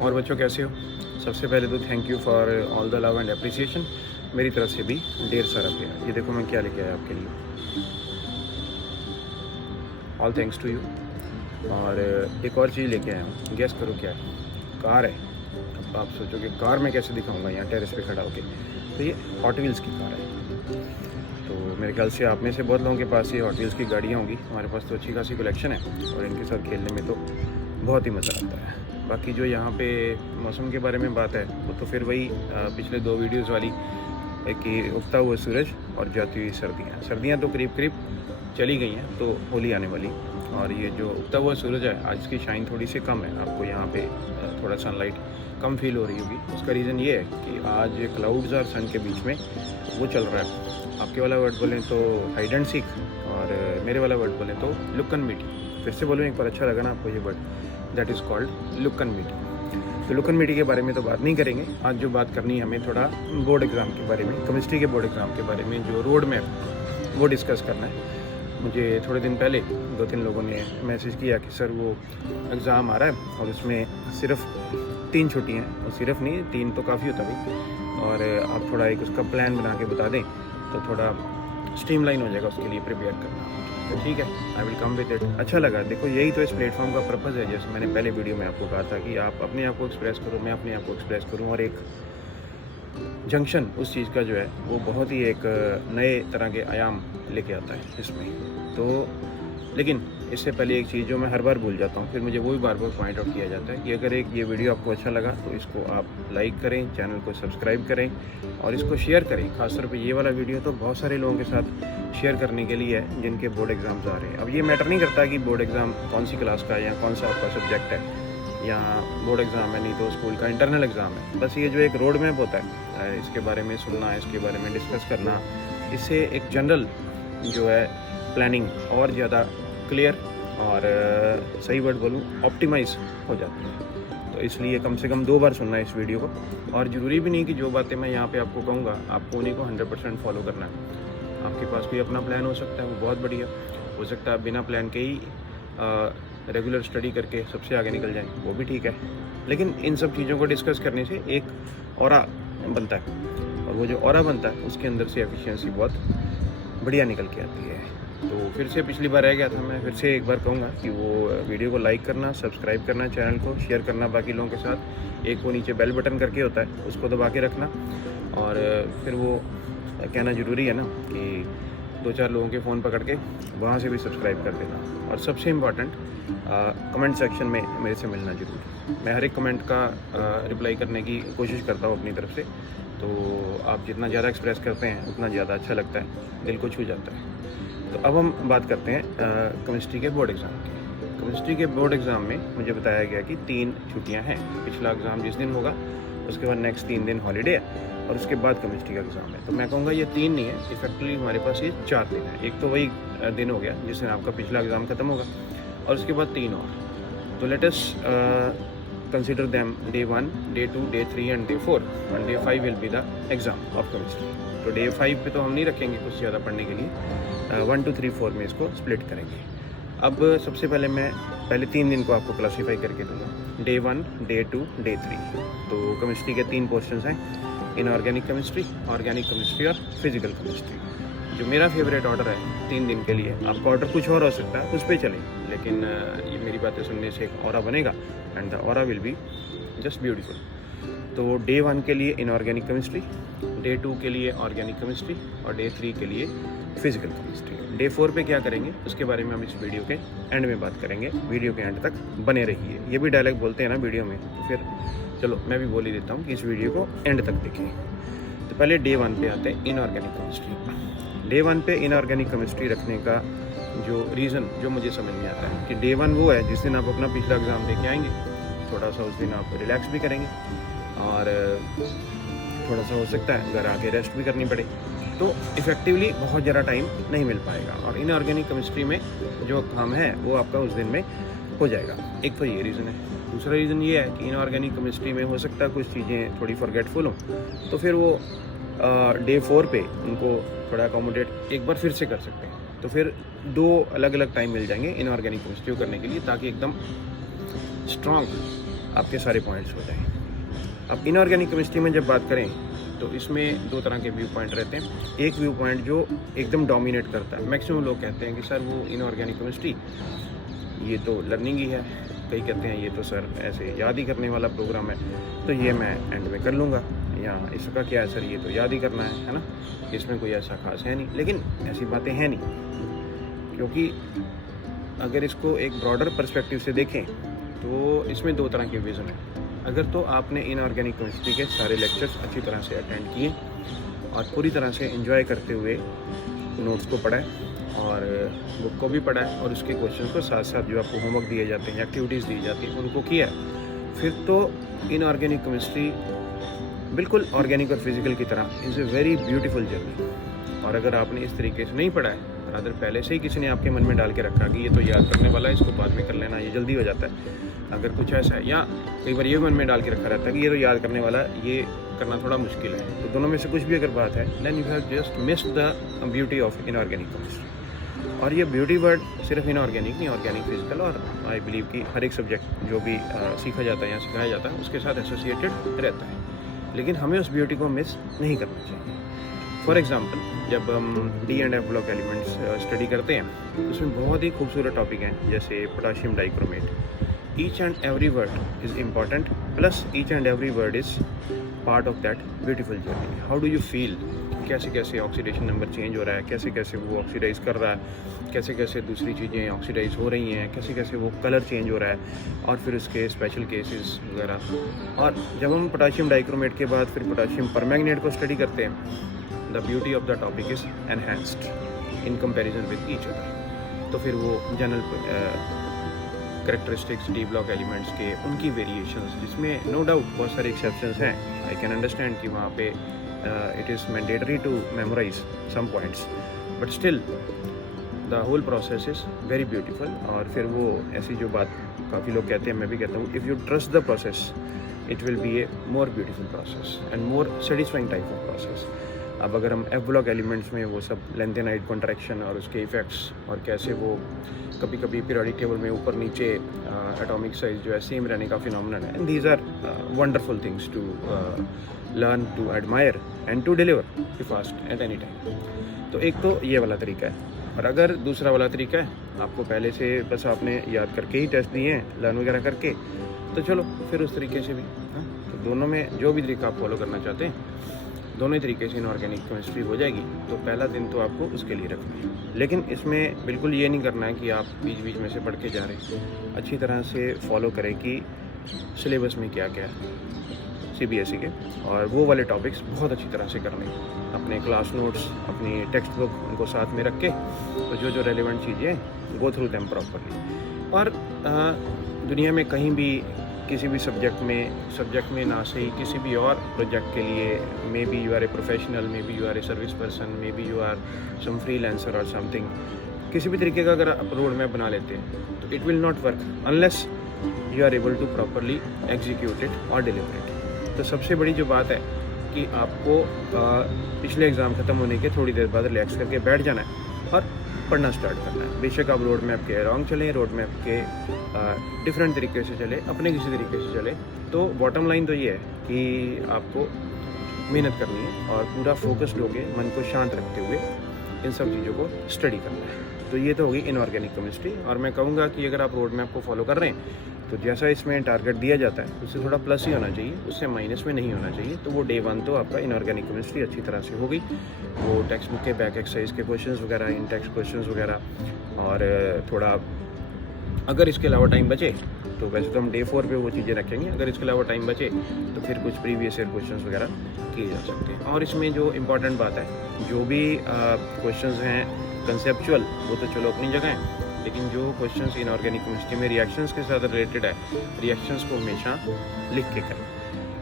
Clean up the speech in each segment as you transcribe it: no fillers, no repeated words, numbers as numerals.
और बच्चों कैसे हो? सबसे पहले तो thank you for all the love and appreciation. मेरी तरफ से भी ढेर सारा प्यार। ये देखो मैं क्या लेके आया आपके लिए। All thanks to you. और एक और चीज़ लेके आया हूँ, गेस करो क्या है? कार है। अब आप सोचोगे कार में कैसे दिखाऊंगा यहाँ टेरेस पे खड़ा होके, तो ये हॉट व्हील्स की कार है। तो मेरे ख्याल से आप में से बहुत लोगों के पास ये हॉट व्हील्स की गाड़ियाँ होंगी। हमारे पास तो अच्छी खासी कलेक्शन है और इनके साथ खेलने में तो बहुत ही मज़ा आता है। बाकी जो यहाँ पे मौसम के बारे में बात है वो तो फिर वही पिछले 2 वीडियोज़ वाली कि उगता हुआ सूरज और जाती हुई सर्दियाँ। सर्दियाँ तो करीब करीब चली गई हैं, तो होली आने वाली। और ये जो उगता हुआ सूरज है, आज की शाइन थोड़ी सी कम है। आपको यहाँ पे थोड़ा सनलाइट कम फील हो रही होगी। उसका रीज़न ये है कि आज क्लाउड्स और सन के बीच में वो चल रहा है। आपके वाला वर्ड बोलें तो हाइड एंड सीक, और मेरे वाला वर्ड बोलें तो लुक एंड मीटी। फिर से बोलूँ एक बार, अच्छा लगा ना आपको ये word? That is called look and मीटी। तो लुक एंड मीटी के बारे में तो बात नहीं करेंगे। आज जो बात करनी है हमें थोड़ा बोर्ड एग्ज़ाम के बारे में, केमिस्ट्री के बोर्ड एग्ज़ाम के बारे में, जो रोड मैप वो डिस्कस करना है। मुझे थोड़े दिन पहले 2-3 लोगों ने मैसेज किया कि सर वो एग्ज़ाम आ रहा है और उसमें सिर्फ 3 छुट्टियाँ हैं। और सिर्फ नहीं, 3 तो काफ़ी होता भाई। और आप थोड़ा एक उसका प्लान बना के बता दें तो थोड़ा स्ट्रीमलाइन हो जाएगा उसके लिए प्रिपेयर करना। तो ठीक है, I will come with it. अच्छा लगा। देखो यही तो इस प्लेटफॉर्म का पर्पज़ है। जैसे मैंने पहले वीडियो में आपको कहा था कि आप अपने आप को एक्सप्रेस करो, मैं अपने आप को एक्सप्रेस करूँ, और एक जंक्शन उस चीज़ का जो है वो बहुत ही एक नए तरह के आयाम लेके आता है इसमें। तो लेकिन इससे पहले एक चीज़ जो मैं हर बार भूल जाता हूँ, फिर मुझे वो भी बार बार पॉइंट आउट किया जाता है कि अगर एक ये वीडियो आपको अच्छा लगा तो इसको आप लाइक करें, चैनल को सब्सक्राइब करें और इसको शेयर करें। खासतौर पे ये वाला वीडियो तो बहुत सारे लोगों के साथ शेयर करने के लिए है जिनके बोर्ड एग्ज़ाम्स आ रहे हैं। अब ये मैटर नहीं करता कि बोर्ड एग्ज़ाम कौन सी क्लास का है या कौन सा आपका सब्जेक्ट है, या बोर्ड एग्ज़ाम है नहीं तो स्कूल का इंटरनल एग्ज़ाम है। बस ये जो एक रोड मैप होता है, इसके बारे में सुनना, इसके बारे में डिस्कस करना, इससे एक जनरल जो है प्लानिंग और ज़्यादा क्लियर और सही वर्ड बोलूँ ऑप्टिमाइज़ हो जाती है। तो इसलिए कम से कम 2 बार सुनना है इस वीडियो को। और ज़रूरी भी नहीं कि जो बातें मैं यहाँ पे आपको कहूँगा आपको उन्हीं को 100% फॉलो करना है। आपके पास कोई अपना प्लान हो सकता है, वो बहुत बढ़िया हो सकता है। बिना प्लान के ही रेगुलर स्टडी करके सबसे आगे निकल जाएं, वो भी ठीक है। लेकिन इन सब चीज़ों को डिस्कस करने से एक ऑरा बनता है, और वो जो ऑरा बनता है उसके अंदर से एफिशिएंसी बहुत बढ़िया निकल के आती है। तो फिर से पिछली बार रह गया था, मैं फिर से एक बार कहूँगा कि वो वीडियो को लाइक करना, सब्सक्राइब करना, चैनल को शेयर करना बाकी लोगों के साथ। एक वो नीचे बेल बटन करके होता है, उसको दबा के रखना। और फिर वो कहना ज़रूरी है ना कि 2-4 लोगों के फ़ोन पकड़ के वहाँ से भी सब्सक्राइब कर देना। और सबसे इम्पॉर्टेंट, कमेंट सेक्शन में मेरे से मिलना जरूर। मैं हर एक कमेंट का रिप्लाई करने की कोशिश करता हूँ अपनी तरफ से। तो आप जितना ज़्यादा एक्सप्रेस करते हैं उतना ज़्यादा अच्छा लगता है, दिल को छू जाता है। तो अब हम बात करते हैं केमिस्ट्री के बोर्ड एग्ज़ाम की। केमिस्ट्री के बोर्ड एग्ज़ाम में मुझे बताया गया कि 3 छुट्टियाँ हैं। पिछला एग्ज़ाम जिस दिन होगा उसके बाद नेक्स्ट 3 दिन हॉलीडे है और उसके बाद केमिस्ट्री का एग्ज़ाम है। तो मैं कहूँगा ये 3 नहीं है, इफेक्टिवली हमारे पास ये 4 दिन है। एक तो वही दिन हो गया जिस दिन आपका पिछला एग्ज़ाम ख़त्म होगा, और उसके बाद 3 और। तो let us consider them day 1, day 2, day 3 and day 4, and day 5 will be the exam of chemistry. तो डे 5 पे तो हम नहीं रखेंगे कुछ ज़्यादा पढ़ने के लिए, 1, 2, 3, 4 में इसको स्प्लिट करेंगे। अब सबसे पहले मैं पहले 3 दिन को आपको क्लासीफाई करके दूँगा, डे 1, डे 2, डे 3। तो केमिस्ट्री के 3 पोर्शंस हैं, इनऑर्गेनिक केमिस्ट्री, ऑर्गेनिक केमिस्ट्री और फिजिकल केमिस्ट्री। जो मेरा फेवरेट ऑर्डर है 3 दिन के लिए, आपका ऑर्डर कुछ और हो सकता है, उस पर चलें, लेकिन ये मेरी बातें सुनने से एक ऑरा बनेगा and the aura will be just beautiful. तो डे 1 के लिए इनऑर्गेनिक केमिस्ट्री, डे 2 के लिए ऑर्गेनिक केमिस्ट्री और डे 3 के लिए फिजिकल केमिस्ट्री। डे 4 पे क्या करेंगे उसके बारे में हम इस वीडियो के एंड में बात करेंगे। वीडियो के एंड तक बने रहिए। ये भी डायलॉग बोलते हैं ना वीडियो में, तो फिर चलो मैं भी बोल ही देता हूँ कि इस वीडियो को एंड तक देखें। तो पहले डे 1 पे आते हैं इनऑर्गेनिक केमिस्ट्री। डे 1 पे इनऑर्गेनिक केमिस्ट्री रखने का जो रीज़न जो मुझे समझ में आता है कि डे 1 वो है जिस दिन आप अपना पिछला एग्ज़ाम दे के आएंगे। थोड़ा सा उस दिन आप रिलैक्स भी करेंगे और थोड़ा सा हो सकता है घर आके रेस्ट भी करनी पड़े, तो इफ़ेक्टिवली बहुत ज़्यादा टाइम नहीं मिल पाएगा। और इनऑर्गेनिक केमिस्ट्री में जो काम है वो आपका उस दिन में हो जाएगा। एक तो ये रीज़न है। दूसरा रीज़न ये है कि इनऑर्गेनिक केमिस्ट्री में हो सकता है कुछ चीज़ें थोड़ी फॉरगेटफुल हों, तो फिर वो डे 4 पे उनको थोड़ा अकोमोडेट एक बार फिर से कर सकते हैं। तो फिर 2 अलग अलग टाइम मिल जाएंगे इनऑर्गेनिक केमिस्ट्री को करने के लिए, ताकि एकदम स्ट्रॉन्ग आपके सारे पॉइंट्स हो जाएँ। अब इनऑर्गेनिक केमिस्ट्री में जब बात करें तो इसमें 2 तरह के व्यू पॉइंट रहते हैं। एक व्यू पॉइंट जो एकदम डोमिनेट करता है, मैक्सिमम लोग कहते हैं कि सर वो इनऑर्गेनिक केमिस्ट्री ये तो लर्निंग ही है, कई कहते हैं ये तो सर ऐसे याद ही करने वाला प्रोग्राम है, तो ये मैं एंड में कर लूँगा, या इसका क्या है सर, ये तो याद ही करना है ना, इसमें कोई ऐसा खास है नहीं। लेकिन ऐसी बातें हैं नहीं, क्योंकि अगर इसको एक ब्रॉडर पर्सपेक्टिव से देखें तो इसमें 2 तरह के विज़न हैं। अगर तो आपने इनऑर्गेनिक केमिस्ट्री के सारे लेक्चर्स अच्छी तरह से अटेंड किए और पूरी तरह से एंजॉय करते हुए नोट्स को पढ़ा है और बुक को भी पढ़ा है और उसके क्वेश्चन को साथ साथ जो आपको होमवर्क दिए जाते हैं, एक्टिविटीज़ दी जाती हैं, उनको किया, फिर तो इनऑर्गेनिक केमिस्ट्री बिल्कुल ऑर्गेनिक और फिजिकल की तरह is a very beautiful journey. और अगर आपने इस तरीके से नहीं पढ़ा है, अगर पहले से ही किसी ने आपके मन में डाल के रखा कि ये तो याद करने वाला है, इसको बाद में कर लेना, ये जल्दी हो जाता है, अगर कुछ ऐसा है, या कई बार ये मन में डाल के रखा रहता है कि ये तो याद करने वाला है, ये करना थोड़ा मुश्किल है, तो दोनों में से कुछ भी अगर बात है, then you have just missed the beauty of inorganic chemistry. और ये ब्यूटी वर्ड सिर्फ इनऑर्गेनिक नहीं, ऑर्गेनिक, फिजिकल और आई बिलीव कि हर एक सब्जेक्ट जो भी सीखा जाता है या सिखाया जाता है उसके साथ एसोसिएटेड रहता है। लेकिन हमें उस ब्यूटी को मिस नहीं करना चाहिए। फॉर एग्जांपल, जब हम D and F block elements study करते हैं, उसमें बहुत ही खूबसूरत टॉपिक हैं, जैसे potassium dichromate. Each and every word is important, plus each and every word is part of that beautiful journey. How do you feel, कैसे कैसे ऑक्सीडेशन नंबर चेंज हो रहा है, कैसे कैसे वो ऑक्सीडाइज कर रहा है, कैसे कैसे दूसरी चीज़ें ऑक्सीडाइज हो रही हैं, कैसे कैसे वो कलर चेंज हो रहा है, और फिर उसके स्पेशल केसेस वगैरह। और जब हम पोटाशियम डाइक्रोमेट के बाद फिर पोटाशियम परमैंगनेट को स्टडी करते हैं, the beauty of the topic is enhanced in comparison with each other. तो फिर वो general characteristics D block elements के, उनकी वेरिएशंस, जिसमें नो डाउट बहुत सारे एक्सेप्शंस हैं। आई कैन अंडरस्टैंड कि वहाँ पे it is mandatory to memorize some points, but still the whole process is very beautiful. और फिर वो ऐसी जो बात काफ़ी लोग कहते हैं, मैं भी कहता हूँ, if you trust the process it will be A more beautiful process and more satisfying type of process. अब अगर हम एफ ब्लॉक एलिमेंट्स में वो सब लेंथेनाइड कॉन्ट्रैक्शन और उसके इफ़ेक्ट्स, और कैसे वो कभी कभी पीरियोडिक टेबल में ऊपर नीचे एटॉमिक साइज जो है सेम रहने का फिनोमेनन है, and these are wonderful things to learn, to admire and to deliver fast at any time. तो एक तो ये वाला तरीका है। और अगर दूसरा वाला तरीका है, आपको पहले से बस आपने याद करके ही टेस्ट दिए हैं, लर्न वगैरह करके, तो चलो फिर उस तरीके से भी, तो दोनों में जो भी तरीका आप फॉलो करना चाहते हैं, दोनों ही तरीके से इनऑर्गेनिक केमिस्ट्री हो जाएगी। तो पहला दिन तो आपको उसके लिए रखना है, लेकिन इसमें बिल्कुल ये नहीं करना है कि आप बीच बीच में से पढ़ के जा रहे हैं। अच्छी तरह से फॉलो करें कि सिलेबस में क्या क्या है सीबीएसई के, और वो वाले टॉपिक्स बहुत अच्छी तरह से करने, अपने क्लास नोट्स, अपनी टेक्स्ट बुक उनको साथ में रख के, तो जो जो रेलिवेंट चीज़ें गो थ्रू देम प्रॉपरली। और दुनिया में कहीं भी किसी भी सब्जेक्ट में ना सही, किसी भी और प्रोजेक्ट के लिए, maybe you are a professional, maybe you are a service person, maybe you are some freelancer और समथिंग, किसी भी तरीके का अगर आप रोड मैप बना लेते हैं तो it will not work unless you are able to properly execute it और डिलीवर इट। तो सबसे बड़ी जो बात है कि आपको पिछले एग्ज़ाम ख़त्म होने के थोड़ी देर बाद रिलैक्स करके बैठ जाना है और पढ़ना स्टार्ट करना है। बेशक आप रोड मैप के रॉन्ग चलें, रोड मैप के डिफरेंट तरीके से चले, अपने किसी तरीके से चले, तो बॉटम लाइन तो ये है कि आपको मेहनत करनी है और पूरा फोकस्ड होकर मन को शांत रखते हुए इन सब चीज़ों को स्टडी करना है। तो ये तो होगी इनऑर्गेनिक केमिस्ट्री। और मैं कहूँगा कि अगर आप रोड मैप को फॉलो कर रहे हैं तो जैसा इसमें टारगेट दिया जाता है उससे थोड़ा प्लस ही होना चाहिए, उससे माइनस में नहीं होना चाहिए। तो वो डे 1 तो आपका इनऑर्गेनिक केमिस्ट्री अच्छी तरह से हो गई। वो टेक्स्ट बुक के बैक एक्सरसाइज के क्वेश्चंस वगैरह, इन टेक्स्ट क्वेश्चंस वगैरह, और थोड़ा अगर इसके अलावा टाइम बचे तो वैसे तो हम डे 4 पे वो चीज़ें रखेंगे, अगर इसके अलावा टाइम बचे तो फिर कुछ प्रीवियस ईयर क्वेश्चंस वगैरह किए जा सकते हैं। और इसमें जो इम्पॉर्टेंट बात है, जो भी क्वेश्चंस हैं कंसेप्चुअल, वो तो चलो अपनी जगह हैं, लेकिन जो क्वेश्चंस इनऑर्गेनिक केमिस्ट्री में रिएक्शंस के साथ रिलेटेड है, रिएक्शंस को हमेशा लिख के करें।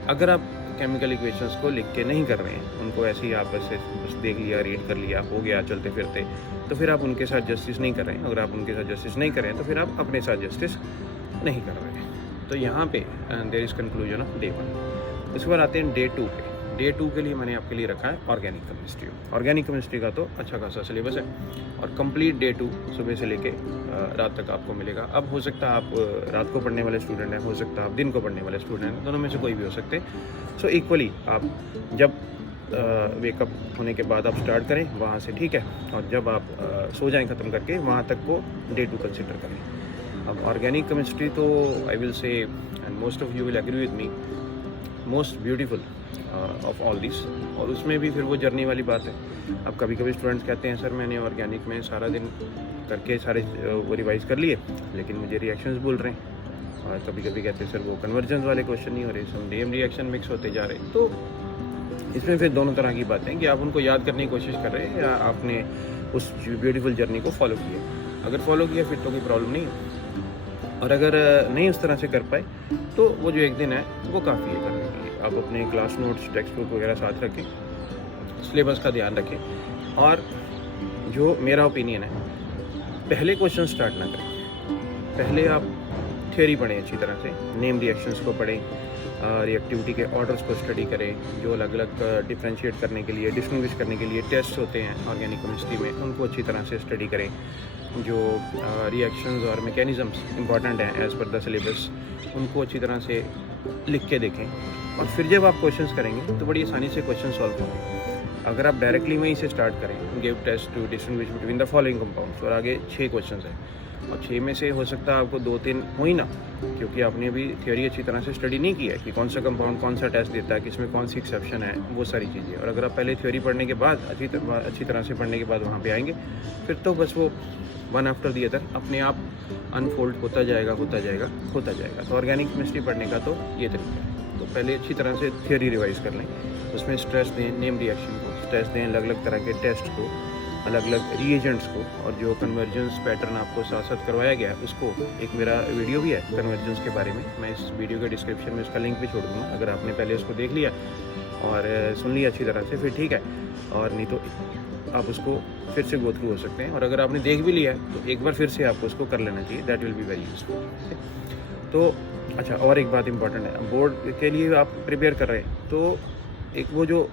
अगर आप केमिकल इक्वेशंस को लिख के नहीं कर रहे हैं, उनको ऐसे ही आप बस देख लिया, रीड कर लिया, हो गया चलते फिरते, तो फिर आप उनके साथ जस्टिस नहीं कर रहे हैं। अगर आप उनके साथ जस्टिस नहीं कर रहे हैं तो फिर आप अपने साथ जस्टिस नहीं कर रहे हैं। तो यहाँ पे there is conclusion of day 1। इसके बाद आते हैं डे 2 पे। डे 2 के लिए मैंने आपके लिए रखा है ऑर्गेनिक केमिस्ट्री। ऑर्गेनिक केमिस्ट्री का तो अच्छा खासा सिलेबस है और कंप्लीट डे 2 सुबह से लेके रात तक आपको मिलेगा। अब हो सकता है आप रात को पढ़ने वाले स्टूडेंट हैं, हो सकता है आप दिन को पढ़ने वाले स्टूडेंट हैं, दोनों में से कोई भी हो सकते हैं। सो इक्वली आप जब वेकअप होने के बाद आप स्टार्ट करें वहाँ से, ठीक है, और जब आप सो जाएं ख़त्म करके, वहाँ तक को डे 2 कंसिडर करें। अब ऑर्गेनिक केमिस्ट्री तो I will say and most of you will agree with me, most beautiful of all this. और उसमें भी फिर वो जर्नी वाली बात है। अब कभी कभी स्टूडेंट्स कहते हैं सर मैंने ऑर्गेनिक में सारा दिन करके सारे वो रिवाइज कर लिए, लेकिन मुझे रिएक्शंस भूल रहे हैं। और कभी कभी कहते हैं सर वो कन्वर्जेंस वाले क्वेश्चन नहीं हो रहे, सब डीएम रिएक्शन मिक्स होते जा रहे हैं। तो इसमें फिर दोनों तरह की बातें हैं कि आप उनको याद करने की कोशिश कर रहे हैं या आपने उस ब्यूटीफुल जर्नी को फॉलो किया। अगर फॉलो किया फिर तो कोई प्रॉब्लम नहीं है, और अगर नहीं उस तरह से कर पाए तो वो जो एक दिन है वो काफ़ी है करने के लिए। आप अपने क्लास नोट्स, टेक्स्ट बुक वगैरह साथ रखें, सिलेबस का ध्यान रखें, और जो मेरा ओपिनियन है पहले क्वेश्चन स्टार्ट ना करें। पहले आप थ्योरी पढ़ें अच्छी तरह से, नेम रिएक्शंस को पढ़ें, रिएक्टिविटी के ऑर्डर्स को स्टडी करें, जो अलग अलग डिफ्रेंशिएट करने के लिए, डिस्टिंग्विश करने के लिए टेस्ट होते हैं ऑर्गेनिक केमिस्ट्री में, उनको अच्छी तरह से स्टडी करें। जो रिएक्शंस और मैकेनिज़म्स इंपॉर्टेंट हैं एज़ पर द सिलेबस, उनको अच्छी तरह से लिख के देखें। और फिर जब आप क्वेश्चंस करेंगे तो बड़ी आसानी से क्वेश्चन सॉल्व होंगे। अगर आप डायरेक्टली वहीं से स्टार्ट करें, give test to distinguish between the following compounds, और आगे 6 क्वेश्चंस हैं, और 6 में से हो सकता है आपको 2-3 हो ही ना, क्योंकि आपने अभी थ्योरी अच्छी तरह से स्टडी नहीं की है कि कौन सा कंपाउंड कौन सा टेस्ट देता है, किसमें कौन सी एक्सेप्शन है, वो सारी चीज़ें। और अगर आप पहले थ्योरी पढ़ने के बाद अच्छी तरह से पढ़ने के बाद वहाँ पे आएंगे, फिर तो बस वो वन आफ्टर दी अदर अपने आप अनफोल्ड होता जाएगा। तो ऑर्गेनिक केमिस्ट्री पढ़ने का तो ये तरीका है। तो पहले अच्छी तरह से थ्योरी रिवाइज कर लें, उसमें स्ट्रेस दें नेम रिएक्शन को, स्ट्रेस दें अलग अलग तरह के टेस्ट को, अलग अलग रिएजेंट्स को, और जो कन्वर्जेंस पैटर्न आपको साथ साथ करवाया गया है उसको। एक मेरा वीडियो भी है कन्वर्जेंस के बारे में, मैं इस वीडियो के डिस्क्रिप्शन में उसका लिंक भी छोड़ दूँगा। अगर आपने पहले उसको देख लिया और सुन लिया अच्छी तरह से फिर ठीक है, और नहीं तो आप उसको फिर से गो थ्रू हो सकते हैं। और अगर आपने देख भी लिया है तो एक बार फिर से आपको उसको कर लेना चाहिए, that will be very useful. तो अच्छा, और एक बात इंपॉर्टेंट है, बोर्ड के लिए आप प्रिपेयर कर रहे हैं तो एक वो जो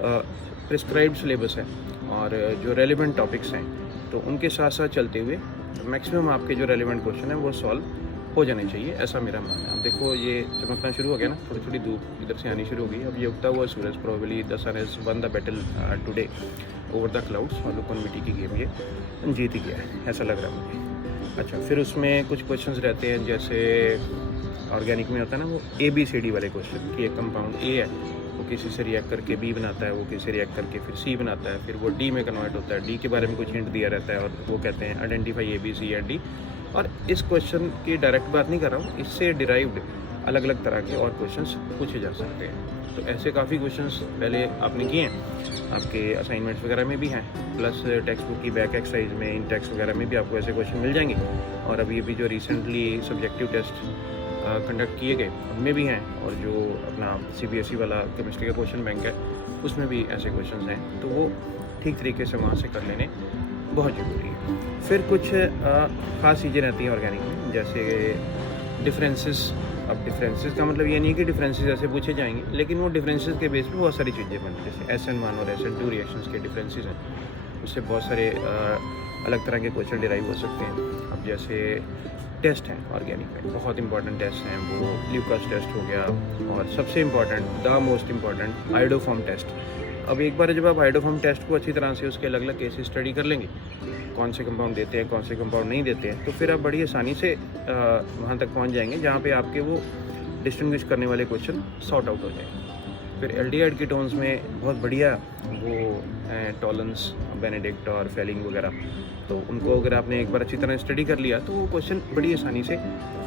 प्रिस्क्राइब्ड सिलेबस है और जो रेलिवेंट टॉपिक्स हैं, तो उनके साथ साथ चलते हुए मैक्सिमम आपके जो रेलिवेंट क्वेश्चन है वो सॉल्व हो जाने चाहिए, ऐसा मेरा मानना है। अब देखो ये चमकना शुरू हो गया ना, थोड़ी थोड़ी धूप इधर से आनी शुरू हो गई। अब ये उगता हुआ सूरज, probably the sun has one the battle today over the clouds, और लुकन मिट्टी की गेम ये जीत ही गया है, ऐसा लग रहा है मुझे। अच्छा, फिर उसमें कुछ क्वेश्चंस रहते हैं, जैसे ऑर्गेनिक में होता है ना वो ABCD वाले क्वेश्चन, कि एक कंपाउंड A है वो किसी से रिएक्ट करके B बनाता है, वो किसी से रिएक्ट करके फिर C बनाता है, फिर वो D में कन्वर्ट होता है, D के बारे में कुछ हिंट दिया रहता है, और वो कहते हैं identify A B C and D। और इस क्वेश्चन की डायरेक्ट बात नहीं कर रहा हूँ, इससे डिराइव्ड अलग अलग तरह के और क्वेश्चंस पूछे जा सकते हैं। तो ऐसे काफ़ी क्वेश्चंस पहले आपने किए हैं, आपके असाइनमेंट्स वगैरह में भी हैं, प्लस टेक्स्ट बुक की बैक एक्सरसाइज में, इन टेक्स्ट वगैरह में भी आपको ऐसे क्वेश्चन मिल जाएंगे। और अभी अभी जो रिसेंटली सब्जेक्टिव टेस्ट कंडक्ट किए गए उनमें भी हैं, और जो अपना CBSE वाला केमिस्ट्री का क्वेश्चन बैंक है उसमें भी ऐसे क्वेश्चन हैं, तो वो ठीक तरीके से वहाँ से कर लेने बहुत ज़रूरी है। फिर कुछ ख़ास चीज़ें रहती हैं ऑर्गेनिक में, जैसे डिफरेंसेस। अब डिफरेंसेस का मतलब ये नहीं कि डिफरेंसेस ऐसे पूछे जाएंगे, लेकिन वो डिफरेंसेस के बेस पे बहुत सारी चीज़ें बनती हैं, जैसे SN1 और SN2 रिएक्शंस के डिफरेंसेस हैं, उससे बहुत सारे अलग तरह के क्वेश्चन डिराइव हो सकते हैं। अब जैसे टेस्ट हैं ऑर्गेनिक में, बहुत इंपॉर्टेंट टेस्ट हैं, वो ल्यूकास टेस्ट हो गया, और सबसे important, the most important, iodoform test. अब एक बार जब आप आइडोफॉर्म टेस्ट को अच्छी तरह से उसके अलग अलग केसेस स्टडी कर लेंगे, कौन से कंपाउंड देते हैं, कौन से कंपाउंड नहीं देते हैं, तो फिर आप बड़ी आसानी से वहाँ तक पहुँच जाएंगे जहाँ पे आपके वो डिस्टिंग्विश करने वाले क्वेश्चन सॉर्ट आउट हो जाएंगे। फिर एल्डिहाइड कीटोन्स में बहुत बढ़िया वो हैं टॉलरेंस, बेनेडिक्ट और फेलिंग वगैरह, तो उनको अगर आपने एक बार अच्छी तरह स्टडी कर लिया तो वो क्वेश्चन बड़ी आसानी से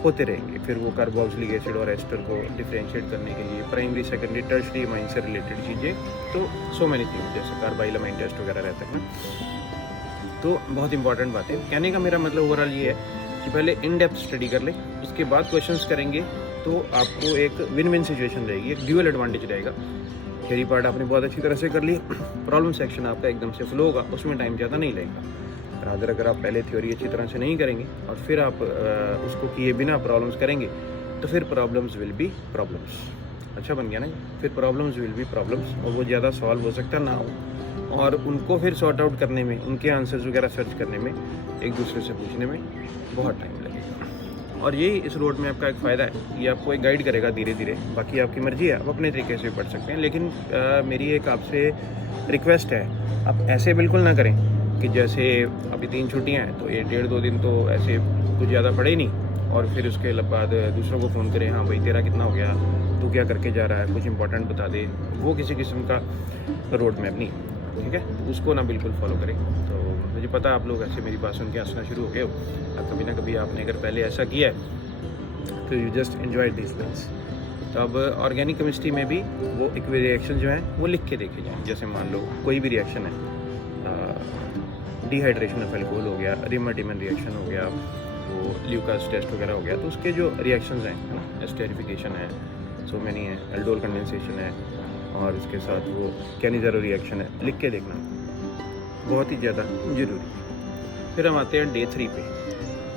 होते रहेंगे। फिर वो कार्बोक्सिलिक एसिड और एस्टर को डिफरेंशिएट करने के लिए प्राइमरी, सेकेंडरी, टर्शरी अमाइन से रिलेटेड चीज़ें, तो सो मैनी थिंग्स, जैसे कार्बाइल टेस्ट वगैरह रहता है ना, तो बहुत इंपॉर्टेंट बात है। कहने का मेरा मतलब ओवरऑल ये है कि पहले इन डेप्थ स्टडी कर लें, उसके बाद क्वेश्चंस करेंगे तो आपको एक विन विन सिचुएशन रहेगी, एक ड्यूअल एडवांटेज रहेगा। थ्योरी पार्ट आपने बहुत अच्छी तरह से कर लिया, प्रॉब्लम सेक्शन आपका एकदम से फ्लो होगा, उसमें टाइम ज़्यादा नहीं लगेगा। रादर अगर आप पहले थ्योरी अच्छी तरह से नहीं करेंगे और फिर आप उसको किए बिना प्रॉब्लम्स करेंगे, तो फिर प्रॉब्लम्स विल बी प्रॉब्लम्स। अच्छा बन गया ना, फिर प्रॉब्लम्स विल बी प्रॉब्लम्स, और वो ज़्यादा सॉल्व हो सकता ना हो, और उनको फिर सॉर्ट आउट करने में, उनके आंसर्स वगैरह सर्च करने में, एक दूसरे से पूछने में बहुत टाइम लगेगा। और यही इस रोड में आपका एक फ़ायदा है, ये आपको एक गाइड करेगा धीरे धीरे। बाकी आपकी मर्ज़ी है, आप अपने तरीके से पढ़ सकते हैं, लेकिन मेरी एक आपसे रिक्वेस्ट है, आप ऐसे बिल्कुल ना करें कि जैसे अभी 3 छुट्टियाँ हैं तो ये 1.5-2 दिन तो ऐसे कुछ ज़्यादा पढ़े नहीं, और फिर उसके बाद दूसरों को फ़ोन करें, हाँ भाई तेरा कितना हो गया, तू क्या करके जा रहा है, कुछ इंपॉर्टेंट बता दे। वो किसी किस्म का रोड मैप नहीं, ठीक है, तो उसको ना बिल्कुल फॉलो करें। तो मुझे पता है आप लोग ऐसे मेरी बात सुन के हंसना शुरू हो गए हो, कभी ना कभी आपने अगर पहले ऐसा किया है तो you just enjoy this things. तो अब ऑर्गेनिक केमिस्ट्री में भी वो इक्वे रिएक्शन जो हैं वो लिख के देखे जाएँ। जैसे मान लो कोई भी रिएक्शन है, डिहाइड्रेशन ऑफ अल्कोहल हो गया, रिमर-डिमन रिएक्शन हो गया, वो ल्यूकास टेस्ट वगैरह हो गया, तो उसके जो रिएक्शंस हैं, है ना, एस्टेरिफिकेशन है, सो मैनी है, एल्डोल कंडेंसेशन है, और इसके साथ वो कैनिज़ेरो रिएक्शन है, लिख के देखना बहुत ही ज़्यादा ज़रूरी है। फिर हम आते हैं डे 3 पे।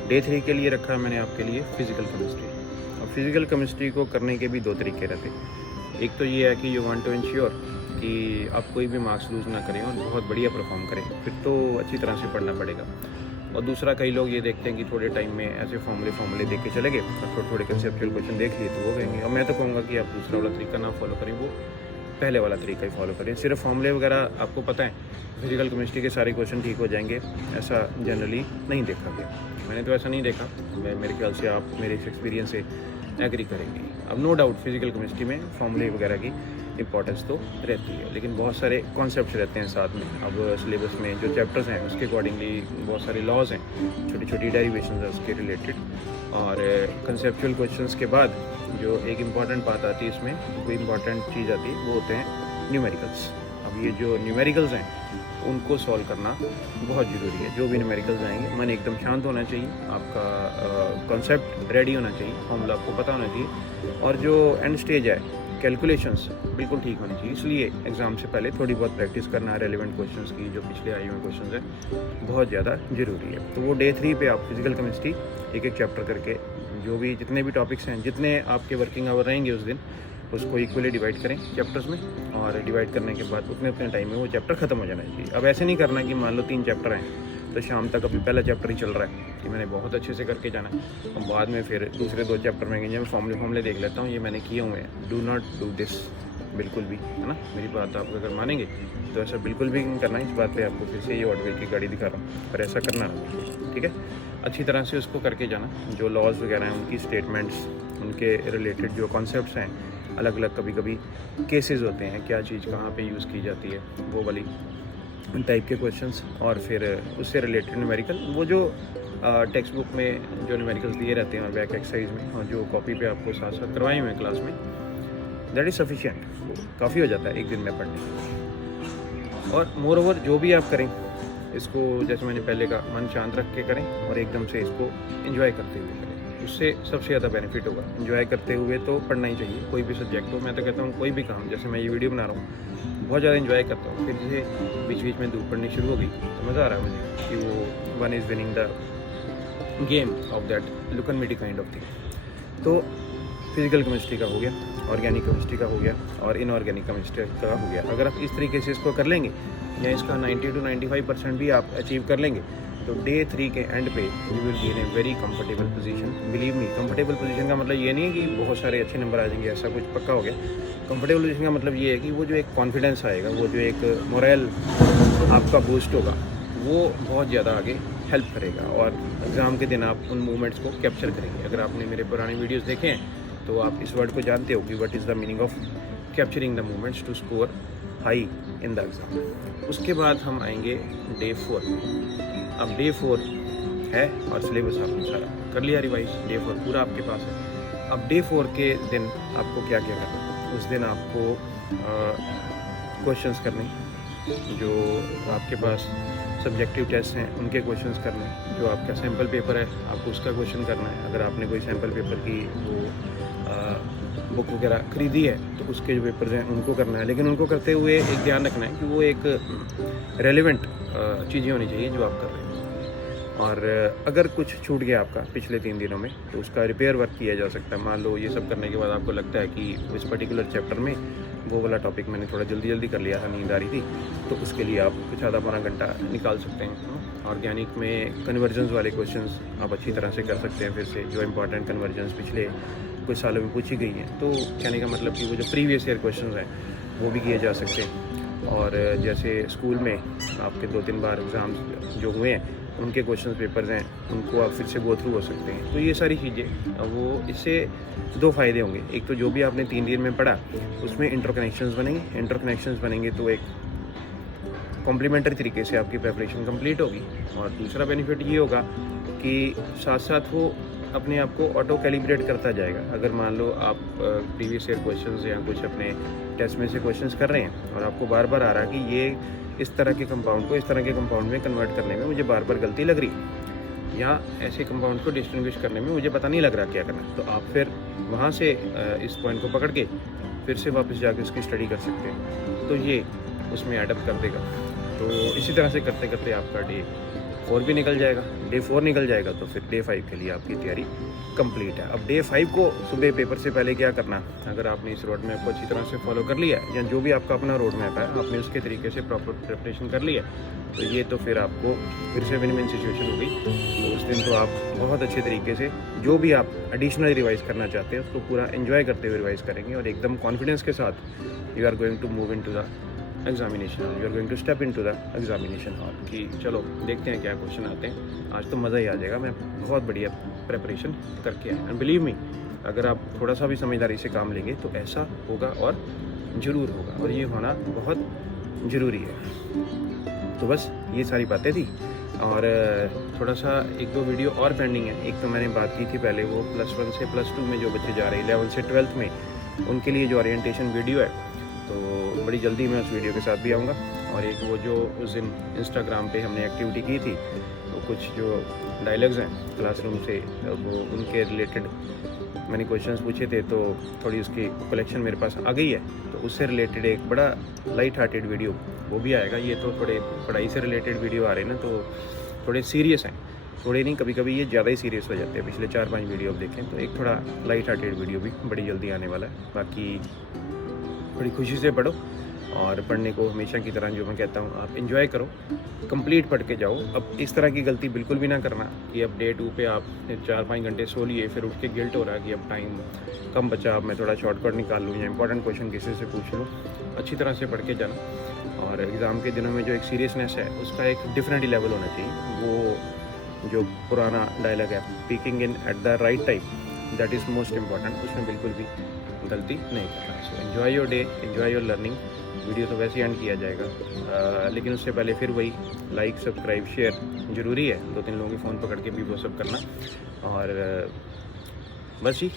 डे 3 के लिए रखा मैंने आपके लिए फिज़िकल केमिस्ट्री। और फिज़िकल केमिस्ट्री को करने के भी 2 तरीके रहते हैं। एक तो ये है कि यू वांट टू इंश्योर कि आप कोई भी मार्क्स लूज़ ना करें और बहुत बढ़िया परफॉर्म करें, फिर तो अच्छी तरह से पढ़ना पड़ेगा। और दूसरा, कई लोग ये देखते हैं कि थोड़े टाइम में ऐसे फॉर्मूले देख के चले गए और थोड़े कंसेप्चुअल क्वेश्चन देख लिए तो वो कहेंगे। और मैं तो कहूँगा कि आप दूसरा वाला तरीका ना फॉलो करें, वो पहले वाला तरीका ही फॉलो करें। सिर्फ फॉर्मूले वगैरह आपको पता है, फिजिकल केमिस्ट्री के सारे क्वेश्चन ठीक हो जाएंगे, ऐसा जनरली नहीं देखा गया। मैंने तो ऐसा नहीं देखा, मेरे ख्याल से आप मेरे इस एक्सपीरियंस से एग्री करेंगे। अब नो डाउट फिजिकल केमिस्ट्री में फॉर्मूले वगैरह की इंपॉर्टेंस तो रहती है, लेकिन बहुत सारे कॉन्सेप्ट्स रहते हैं साथ में। अब सिलेबस में जो चैप्टर्स हैं उसके अकॉर्डिंगली बहुत सारे लॉज हैं, छोटी छोटी डेरिवेशंस हैं उसके रिलेटेड। और कंसेप्चुअल क्वेश्चंस के बाद जो एक इम्पॉर्टेंट बात आती है इसमें, कोई इम्पॉर्टेंट चीज़ आती है, वो होते हैं न्यूमेरिकल्स। अब ये जो न्यूमेरिकल्स हैं उनको सॉल्व करना बहुत ज़रूरी है। जो भी न्यूमेरिकल्स आएंगे, मन एकदम शांत होना चाहिए, आपका कॉन्सेप्ट रेडी होना चाहिए, फॉर्मूला आपको पता होना चाहिए, और जो एंड स्टेज है कैलकुलेशंस बिल्कुल ठीक होनी चाहिए। इसलिए एग्ज़ाम से पहले थोड़ी बहुत प्रैक्टिस करना रेलेवेंट क्वेश्चंस की, जो पिछले आए हुए क्वेश्चंस हैं, बहुत ज़्यादा ज़रूरी है। तो वो डे 3 पे आप फिजिकल केमिस्ट्री एक एक चैप्टर करके, जो भी जितने भी टॉपिक्स हैं, जितने आपके वर्किंग आवर रहेंगे उस दिन, उसको इक्वली डिवाइड करें चैप्टर्स में, और डिवाइड करने के बाद उतने उतने टाइम में वो चैप्टर ख़त्म हो जाना चाहिए। अब ऐसे नहीं करना कि मान लो 3 चैप्टर हैं तो शाम तक अभी पहला चैप्टर ही चल रहा है कि मैंने बहुत अच्छे से करके जाना है, और बाद में फिर दूसरे 2 चैप्टर में मैं फॉर्मूले देख लेता हूँ, ये मैंने किए हुए हैं। डू नॉट डू दिस, बिल्कुल भी, है ना। मेरी बात आप अगर मानेंगे तो ऐसा बिल्कुल भी नहीं करना। इस बात पे आपको फिर से ये ऑटोवेल की गाड़ी दिखा रहा हूँ, पर ऐसा करना ना, ठीक है। अच्छी तरह से उसको करके जाना। जो लॉज वगैरह हैं उनकी स्टेटमेंट्स, उनके रिलेटेड जो कॉन्सेप्ट्स हैं, अलग अलग कभी कभी केसेस होते हैं, क्या चीज़ कहाँ पे यूज़ की जाती है, वो वाली टाइप के क्वेश्चंस, और फिर उससे रिलेटेड न्यूमेरिकल, वो जो टेक्स्ट बुक में जो न्यूमेरिकल्स दिए रहते हैं और बैक एक्सरसाइज में, और जो कॉपी पे आपको साथ साथ करवाए हुए हैं क्लास में, दैट इज़ सफिशिएंट, काफ़ी हो जाता है एक दिन में पढ़ने। और मोर ओवर जो भी आप करें इसको, जैसे मैंने पहले कहा, मन शांत रख के करें और एकदम से इसको एंजॉय करते हुए करें, उससे सबसे ज़्यादा बेनिफिट होगा। एंजॉय करते हुए तो पढ़ना ही चाहिए, कोई भी सब्जेक्ट हो। मैं तो कहता हूँ कोई भी काम, जैसे मैं ये वीडियो बना रहा हूँ, बहुत ज़्यादा एंजॉय करता हूँ, फिर जैसे बीच बीच में धूप पड़नी शुरू हो गई तो मज़ा आ रहा है मुझे कि वो one is winning the game of that लुकन MIDI kind of thing. तो फिजिकल केमिस्ट्री का हो गया, ऑर्गेनिक केमिस्ट्री का हो गया, और इनऑर्गेनिक केमिस्ट्री का हो गया। अगर आप इस तरीके से इसको कर लेंगे, या इसका 90 to 95% भी आप अचीव कर लेंगे, तो डे 3 के एंड पे you will be in a very comfortable position. Believe me, comfortable position का मतलब ये नहीं है कि बहुत सारे अच्छे नंबर आ जाएंगे, ऐसा कुछ पक्का हो गया। कंफर्टेबल पोजीशन का मतलब ये है कि वो जो एक कॉन्फिडेंस आएगा, वो जो एक मोरल आपका बूस्ट होगा, वो बहुत ज़्यादा आगे हेल्प करेगा, और एग्ज़ाम के दिन आप उन मूवमेंट्स को कैप्चर करेंगे। अगर आपने मेरे पुराने वीडियोज़ देखे हैं तो आप इस वर्ड को जानते हो कि what is the meaning of capturing the movements to score high in the exam. उसके बाद हम आएंगे डे 4। अब डे 4 है और सिलेबस आपने सारा कर लिया रिवाइज, डे 4 पूरा आपके पास है। अब डे 4 के दिन आपको क्या क्या करना है? उस दिन आपको क्वेश्चंस करने, जो आपके पास सब्जेक्टिव टेस्ट हैं उनके क्वेश्चंस करने, जो आपका सैम्पल पेपर है आपको उसका क्वेश्चन करना है। अगर आपने कोई सैम्पल पेपर की वो बुक वगैरह खरीदी है तो उसके जो पेपर्स हैं उनको करना है, लेकिन उनको करते हुए एक ध्यान रखना है कि वो एक रेलेवेंट चीज़ें होनी चाहिए जो आप कर रहे हैं। और अगर कुछ छूट गया आपका पिछले 3 दिनों में तो उसका रिपेयर वर्क किया जा सकता है। मान लो ये सब करने के बाद आपको लगता है कि इस पर्टिकुलर चैप्टर में वो वाला टॉपिक मैंने थोड़ा जल्दी कर लिया था, नींद आ रही थी, तो उसके लिए आप कुछ आधा पौना घंटा निकाल सकते हैं। ऑर्गेनिक में कन्वर्जन्स वाले क्वेश्चंस आप अच्छी तरह से कर सकते हैं फिर से, जो इंपॉर्टेंट कन्वर्जन्स पिछले कुछ सालों में पूछी गई हैं। तो कहने का मतलब कि वो जो प्रीवियस ईयर क्वेश्चंस हैं वो भी किए जा सकते हैं। और जैसे स्कूल में आपके 2-3 बार एग्ज़ाम्स जो हुए हैं उनके क्वेश्चन पेपर्स हैं, उनको आप फिर से गो थ्रू हो सकते हैं। तो ये सारी चीज़ें वो इससे 2 फ़ायदे होंगे। एक तो जो भी आपने 3 दिन में पढ़ा उसमें इंटरकनेक्शंस बनेंगे तो एक कॉम्प्लीमेंट्री तरीके से आपकी प्रिपरेशन कंप्लीट होगी। और दूसरा बेनिफिट ये होगा कि साथ साथ वो अपने आप को ऑटो कैलिब्रेट करता जाएगा। अगर मान लो आप प्रीवियस ईयर क्वेश्चंस या कुछ अपने टेस्ट में से क्वेश्चंस कर रहे हैं और आपको बार बार आ रहा है कि ये इस तरह के कंपाउंड को इस तरह के कंपाउंड में कन्वर्ट करने में मुझे बार बार गलती लग रही, या ऐसे कंपाउंड को डिस्टिंग्विश करने में मुझे पता नहीं लग रहा क्या करना, तो आप फिर वहाँ से इस पॉइंट को पकड़ के फिर से वापस जाके उसकी स्टडी कर सकते हैं। तो ये उसमें एडअप कर देगा। तो इसी तरह से करते करते आपका डे 4 भी निकल जाएगा। डे 4 निकल जाएगा तो फिर डे 5 के लिए आपकी तैयारी कंप्लीट है। अब डे 5 को सुबह पेपर से पहले क्या करना, अगर आपने इस रोड मैप को अच्छी तरह से फॉलो कर लिया या जो भी आपका अपना रोड मैप है आपने उसके तरीके से प्रॉपर प्रिपरेशन कर लिया, तो ये तो फिर आपको फिर से विन-विन सिचुएशन हो गई। तो उस दिन तो आप बहुत अच्छे तरीके से जो भी आप एडिशनली रिवाइज़ करना चाहते हैं उसको पूरा एंजॉय करते हुए रिवाइज़ करेंगे और एकदम कॉन्फिडेंस के साथ you are going to move in to the examination hall, you are going to step in to the examination hall कि चलो देखते हैं क्या क्वेश्चन आते हैं। आज तो मज़ा ही आ जाएगा, मैं बहुत बढ़िया प्रिपरेशन करके आया। एंड बिलीव मी, अगर आप थोड़ा सा भी समझदारी से काम लेंगे तो ऐसा होगा और ज़रूर होगा, और ये होना बहुत ज़रूरी है। तो बस ये सारी बातें थी। और थोड़ा सा 1-2 वीडियो और पेंडिंग है। एक तो मैंने बात की थी पहले, वो +1 से +2 में जो बच्चे जा रहे हैं 11 से 12th में, उनके लिए जो ओरिएंटेशन वीडियो है तो बड़ी जल्दी मैं उस वीडियो के साथ भी आऊँगा। और एक वो जो उस दिन इंस्टाग्राम पे हमने एक्टिविटी की थी, तो कुछ जो डायलॉग्स हैं क्लासरूम से वो उनके रिलेटेड मैंने क्वेश्चंस पूछे थे, तो थोड़ी उसकी कलेक्शन मेरे पास आ गई है, तो उससे रिलेटेड एक बड़ा लाइट हार्टेड वीडियो वो भी आएगा। ये तो थोड़े पढ़ाई से रिलेटेड वीडियो आ रहे हैं ना, तो थोड़े सीरियस हैं, थोड़े नहीं, कभी कभी ये ज़्यादा ही सीरियस हो जाते हैं। पिछले 4-5 वीडियो आप देखें तो एक थोड़ा लाइट हार्टेड वीडियो भी बड़ी जल्दी आने वाला है। बाकी बड़ी खुशी से पढ़ो, और पढ़ने को हमेशा की तरह जो मैं कहता हूँ आप एंजॉय करो, कंप्लीट पढ़ के जाओ। अब इस तरह की गलती बिल्कुल भी ना करना कि अब डे 2 पे आप 4-5 घंटे सो लिए, फिर उठ के गिल्ट हो रहा है कि अब टाइम कम बचा, अब मैं थोड़ा शॉर्टकट निकाल लूँ या इंपॉर्टेंट क्वेश्चन किसी से पूछ लूँ। अच्छी तरह से पढ़ के जाना, और एग्ज़ाम के दिनों में जो एक सीरियसनेस है उसका एक डिफरेंट ही लेवल होना चाहिए। वो जो पुराना डायलॉग है, peeking in at the right time, that is most important, उसमें बिल्कुल भी गलती नहीं करना। So enjoy your day, enjoy your learning. Video तो वैसे ही एंड किया जाएगा, लेकिन उससे पहले फिर वही लाइक, सब्सक्राइब, शेयर ज़रूरी है। 2-3 लोगों के फ़ोन पकड़ के भी वो सब करना। और बस ही